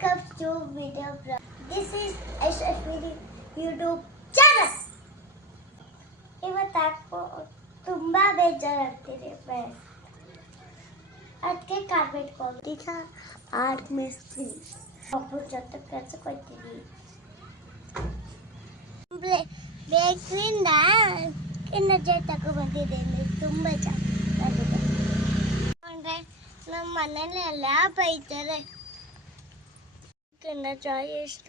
Welcome to video blog. This is Ashwini YouTube channel. ಇವತ್ತು ತುಂಬಾ ಬೇಜಾರಾಗ್ತಿದೆ ಫ್ರೆಂಡ್ಸ್. ಅದಕ್ಕೆ ಕಾರ್ಪೆಟ್ ಹೋಗ್ತೀಗ ಆರ್ಟ್ ಮಿಸ್ತ್ರಿ ಒಬ್ಬರ ಜೊತೆ ಕೆಲಸಕ್ಕೆ ಹೋಗ್ತೀನಿ. ಬೇಕರಿಂದ ಎನರ್ಜಿ ತಗೊಂಡ್ಬಂದಿದ್ದೇನೆ. ತುಂಬ ಚೆನ್ನಾಗಿದೆ. ಅಂದರೆ ನಮ್ಮ ಮನೇಲಿ ಎಲ್ಲ ಬೈತಾರೆ. ಎನರ್ಜಿ ಇಷ್ಟ.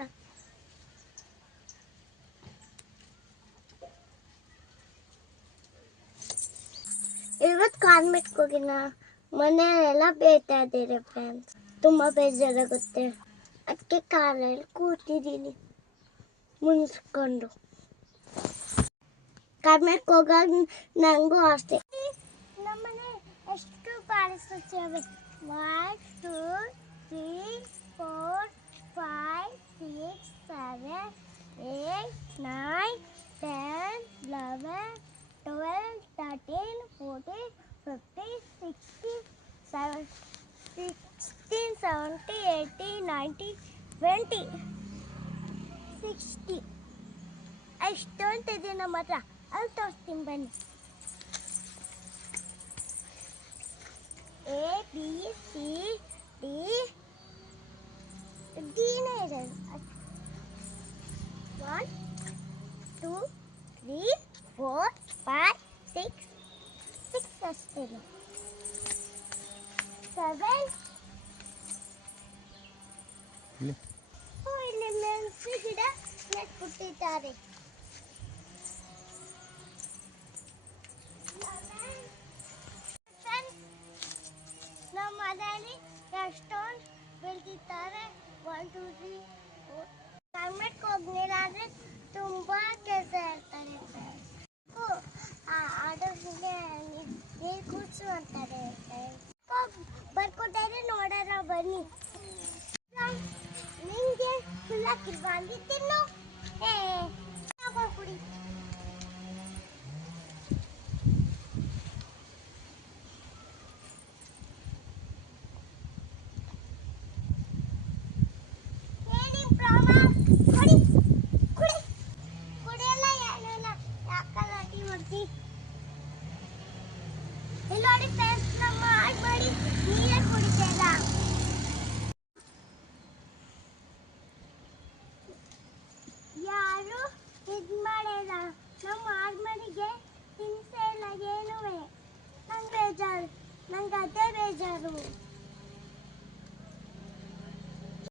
ಇವತ್ತು ಕಾರ್ಮೆಟ್ಗೆ ಹೋಗಿನ ಮನೆಯೆಲ್ಲ ಬೇಯ್ತಾ ಇದ್ದೀರಿ ಫ್ರೆಂಡ್ಸ್. ತುಂಬ ಬೇಜಾರಾಗುತ್ತೆ. ಅದಕ್ಕೆ ಕಾರಲ್ಲಿ ಕೂತಿದ್ದೀನಿ ಮುನ್ಸ್ಕೊಂಡು. ಕಾರ್ಮೆಟ್ಗೆ ಹೋಗಾಗ ನನಗೂ ಆಸೆ. ನಮ್ಮನೆ ಎಷ್ಟು ಪಾಲಿಸ್ತೇವೆ. 1 2 3 4 5 6 7 8 9 10 11 12 13 14 15 16 17 18 19 20 60 ಅಷ್ಟೊಂದಿದೆ ನಮ್ಮ ಹತ್ರ. ಅಲ್ಲಿ ತೋರಿಸ್ತೀನಿ ಬನ್ನಿ. A B C D Dನೇ ಇರೋದು. 1 2 3 4 5 6 ಅಷ್ಟೇ. 7 ಇಲ್ಲಿ ಮೆಣಸು ಗಿಡ ನೆಟ್ಬಿಟ್ಟಿದ್ದಾರೆ. ನಮ್ಮ ಮನೆಯಲ್ಲಿ ಎಷ್ಟೊಂದು ಬೆಳೆದಿದ್ದಾರೆ. 1 2 3 4 ಕಾರ್ಮೆಟ್ಗೆ ಹೋಗ್ಲಿಲ್ಲ ಅಂದರೆ ತುಂಬ ಕೆಲಸ ಇರ್ತಾರೆ. ಆಟೋಗೆ ನೀರು ಕುಡಿಸು ಅಂತಾರೆ. ಬರ್ಕೊಟ್ಟಾರೆ ನೋಡೋಣ ಬನ್ನಿ. ನಿಮಗೆ ಫುಲ್ಲಾಕಿಲ್ವಾ ಅಲ್ಲಿ ತಿನ್ನು. ಕುಡಿ. ಯಾರು ಇದು ಮಾಡಿಲ್ಲ. ನಮ್ಮ ಆಡ್ಮನಿಗೆ ಹಿಂಸೆ ಇಲ್ಲ. ಏನೂ ನಂಗೆ ಬೇಜಾರು. ನಂಗೆ ಅದೇ ಬೇಜಾರು.